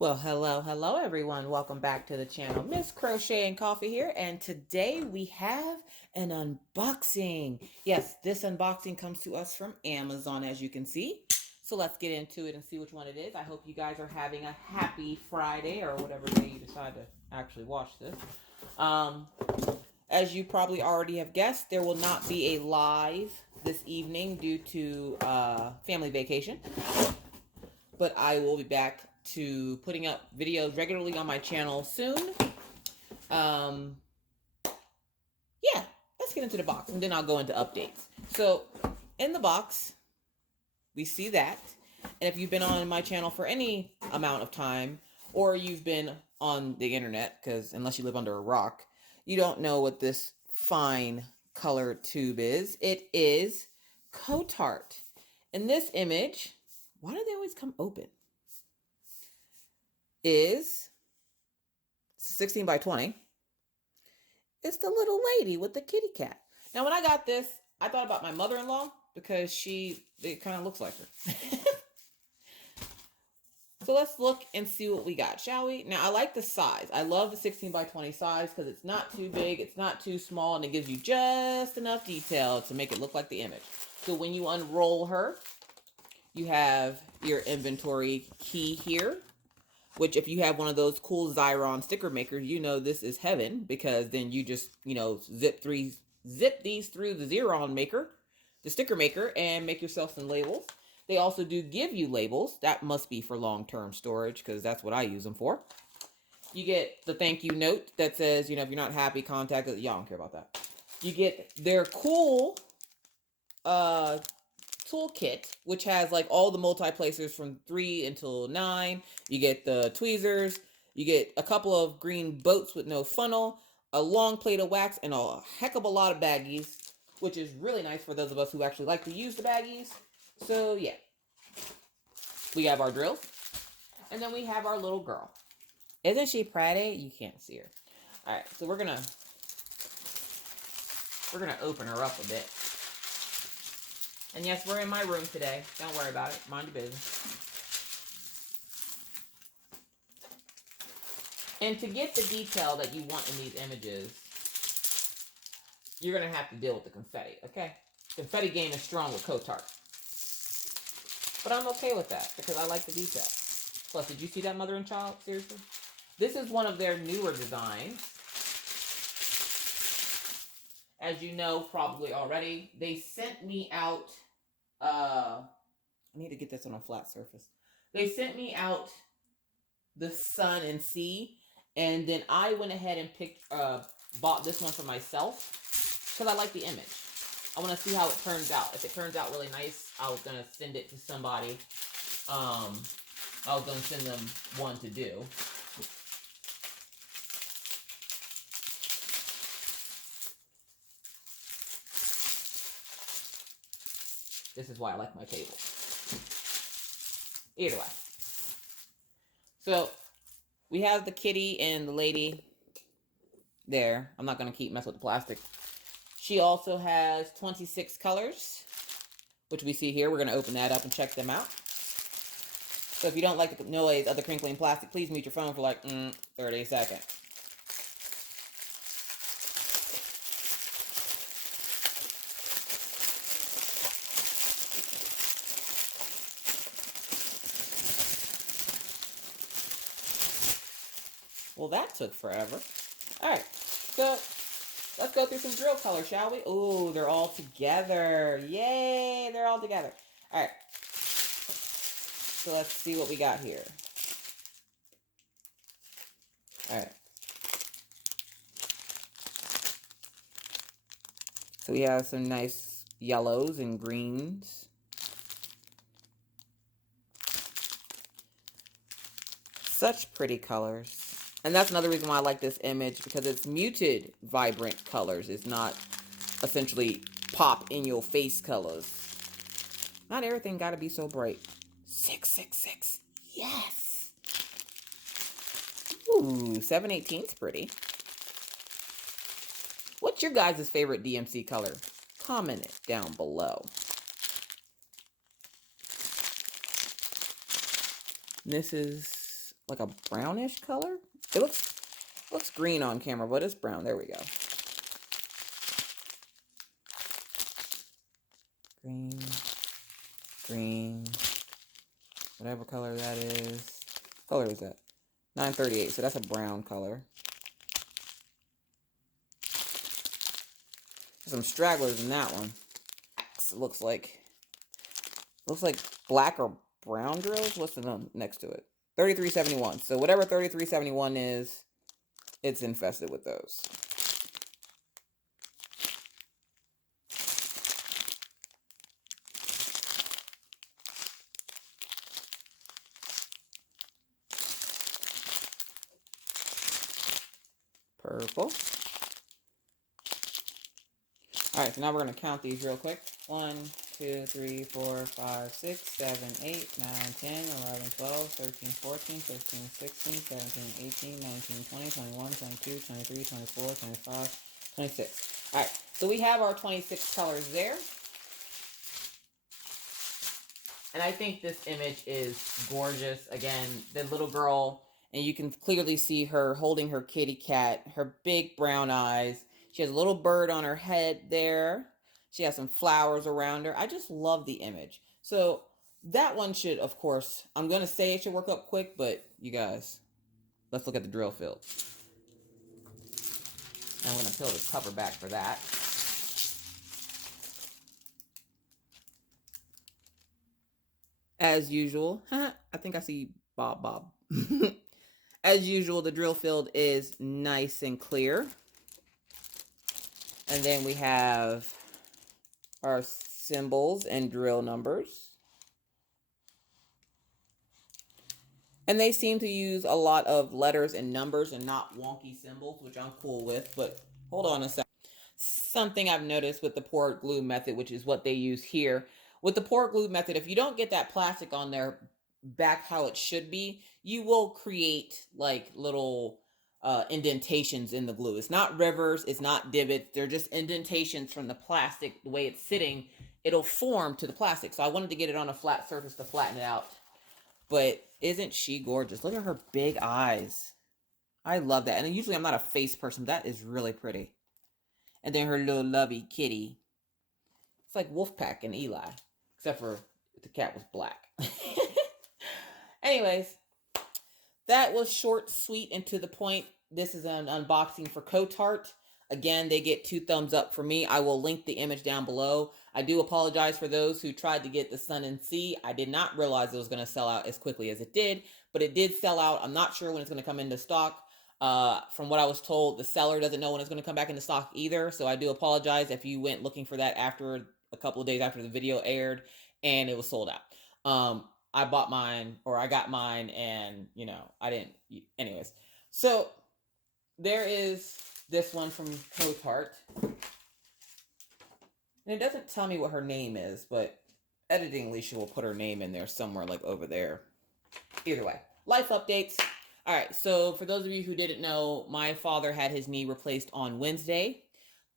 Well, hello everyone. Welcome back to the channel. Miss Crochet and Coffee here, and today we have an unboxing. Yes, this unboxing comes to us from Amazon, as you can see. So let's get into it and see which one it is. I hope you guys are having a happy Friday or whatever day you decide to actually watch this. Um, as you probably already have guessed, there will not be a live this evening due to family vacation, but I will be back to putting up videos regularly on my channel soon. Um, yeah, let's get into the box and then I'll go into updates. So in the box, we see that. And if you've been on my channel for any amount of time, or you've been on the internet, because unless you live under a rock, you don't know what this fine color tube is. It is Kotart. In this image, why do they always come open? Is 16 by 20. It's the little lady with the kitty cat. Now, when I got this, I thought about my mother-in-law because it kind of looks like her. So let's look and see what we got, shall we? Now, I like the size. I love the 16 by 20 size because it's not too big, it's not too small, and it gives you just enough detail to make it look like the image. So when you unroll her, you have your inventory key here, which if you have one of those cool Xyron sticker makers, you know this is heaven, because then you just, zip these through the Xyron maker, the sticker maker, and make yourself some labels. They also do give you labels. That must be for long-term storage, because that's what I use them for. You get the thank you note that says, if you're not happy, contact us. Y'all don't care about that. You get their cool toolkit, which has like all the multi-placers from 3 until 9. You get the tweezers, you get a couple of green boats with no funnel, a long plate of wax, and a heck of a lot of baggies, which is really nice for those of us who actually like to use the baggies. So yeah, we have our drills, and then we have our little girl. Isn't she pretty? You can't see her. All right, so we're gonna open her up a bit. And yes, we're in my room today. Don't worry about it. Mind your business. And to get the detail that you want in these images, you're going to have to deal with the confetti, okay? Confetti game is strong with Kotart. But I'm okay with that because I like the detail. Plus, did you see that mother and child? Seriously? This is one of their newer designs. As you know probably already, they sent me out, I need to get this on a flat surface. They sent me out the sun and sea, and then I went ahead and bought this one for myself because I like the image. I want to see how it turns out. If it turns out really nice, I was going to send it to somebody. I was going to send them one to do. This is why I like my table. Either way. So, we have the kitty and the lady there. I'm not going to keep messing with the plastic. She also has 26 colors, which we see here. We're going to open that up and check them out. So if you don't like the noise of the crinkling plastic, please mute your phone for like 30 seconds. Well, that took forever. All right, so let's go through some drill colors, shall we? Oh, they're all together. Yay, they're all together. All right, so let's see what we got here. All right. So we have some nice yellows and greens. Such pretty colors. And that's another reason why I like this image, because it's muted, vibrant colors. It's not essentially pop in your face colors. Not everything got to be so bright. 666. Yes. Ooh, 718's pretty. What's your guys' favorite DMC color? Comment it down below. This is like a brownish color. It looks green on camera, but it's brown. There we go. Green, green, whatever color that is. What color is that? 938, so that's a brown color. Some stragglers in that one. It looks like black or brown drills. What's the number next to it? 3371. So whatever 3371 is, it's infested with those. Purple. All right, so now we're going to count these real quick. 1, 2, 3, 4, 5, 6, 7, 8, 9, 10, 11, 12, 13, 14, 15, 16, 17, 18, 19, 20, 21, 22, 23, 24, 25, 26. All right, so we have our 26 colors there. And I think this image is gorgeous. Again, the little girl, and you can clearly see her holding her kitty cat, her big brown eyes. She has a little bird on her head there. She has some flowers around her. I just love the image. So that one should, of course, I'm going to say it should work up quick, but you guys, let's look at the drill field. I'm going to peel the cover back for that. As usual, I think I see Bob. As usual, the drill field is nice and clear. And then we have our symbols and drill numbers. And they seem to use a lot of letters and numbers and not wonky symbols, which I'm cool with. But hold on a second. Something I've noticed with the poured glue method, which is what they use here. With the poured glue method, if you don't get that plastic on there back how it should be, you will create like little indentations in the glue. It's not rivers, it's not divots, they're just indentations from the plastic. The way it's sitting, it'll form to the plastic. So I wanted to get it on a flat surface to flatten it out. But isn't she gorgeous? Look at her big eyes. I love that. And usually I'm not a face person, but that is really pretty. And then her little lovey kitty. It's like Wolfpack and Eli, except for the cat was black. Anyways, that was short, sweet, and to the point. This is an unboxing for Kotart. Again, they get 2 thumbs up for me. I will link the image down below. I do apologize for those who tried to get the Sun and Sea. I did not realize it was going to sell out as quickly as it did, but it did sell out. I'm not sure when it's going to come into stock. From what I was told, the seller doesn't know when it's going to come back into stock either. So I do apologize if you went looking for that after a couple of days after the video aired and it was sold out. I bought mine, or I got mine, and you know, I didn't. Anyways, so there is this one from Kotart. And it doesn't tell me what her name is, but editing Alicia will put her name in there somewhere, like over there. Either way, life updates. All right, so for those of you who didn't know, my father had his knee replaced on Wednesday.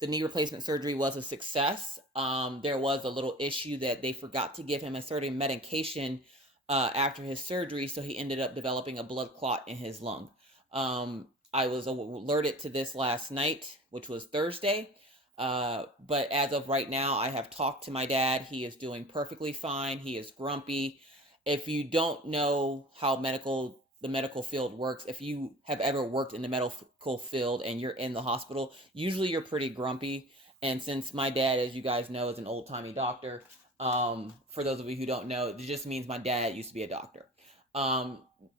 The knee replacement surgery was a success. There was a little issue that they forgot to give him a certain medication after his surgery, so he ended up developing a blood clot in his lung. I was alerted to this last night, which was Thursday. But as of right now, I have talked to my dad. He is doing perfectly fine. He is grumpy. If you don't know how the medical field works, if you have ever worked in the medical field and you're in the hospital, usually you're pretty grumpy. And since my dad, as you guys know, is an old-timey doctor, for those of you who don't know, it just means my dad used to be a doctor.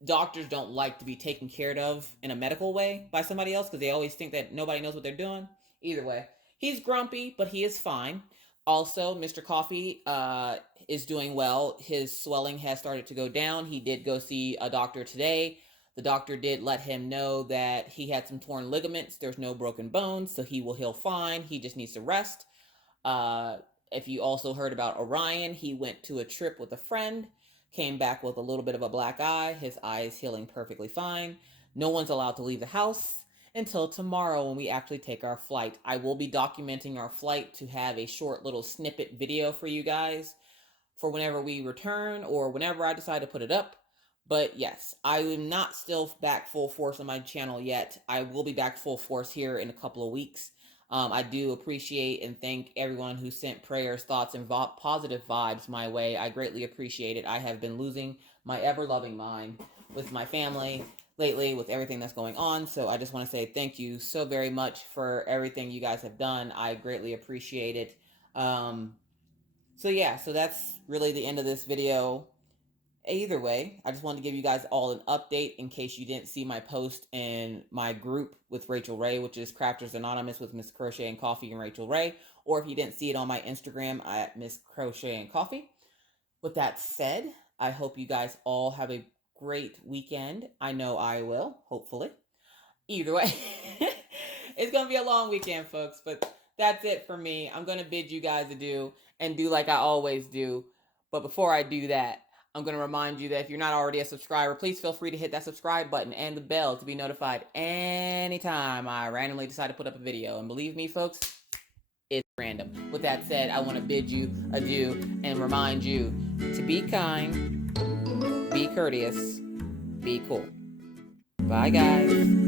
Doctors don't like to be taken care of in a medical way by somebody else because they always think that nobody knows what they're doing. Either way, he's grumpy, but he is fine. Also, Mr. Coffee is doing well. His swelling has started to go down. He did go see a doctor today. The doctor did let him know that he had some torn ligaments. There's no broken bones, so he will heal fine. He just needs to rest. If you also heard about Orion, he went to a trip with a friend, came back with a little bit of a black eye. His eye is healing perfectly fine. No one's allowed to leave the house until tomorrow when we actually take our flight. I will be documenting our flight to have a short little snippet video for you guys for whenever we return or whenever I decide to put it up. But yes, I am not still back full force on my channel yet. I will be back full force here in a couple of weeks. I do appreciate and thank everyone who sent prayers, thoughts, and positive vibes my way. I greatly appreciate it. I have been losing my ever-loving mind with my family lately, with everything that's going on. So I just want to say thank you so very much for everything you guys have done. I greatly appreciate it. So yeah, so that's really the end of this video. Either way, I just wanted to give you guys all an update in case you didn't see my post in my group with Rachel Ray, which is Crafters Anonymous with Miss Crochet and Coffee and Rachel Ray, or if you didn't see it on my Instagram at Miss Crochet and Coffee. With that said, I hope you guys all have a great weekend. I know I will, hopefully. Either way, it's going to be a long weekend, folks, but that's it for me. I'm going to bid you guys adieu and do like I always do. But before I do that, I'm going to remind you that if you're not already a subscriber, please feel free to hit that subscribe button and the bell to be notified anytime I randomly decide to put up a video. And believe me, folks, it's random. With that said, I want to bid you adieu and remind you to be kind, be courteous, be cool. Bye, guys.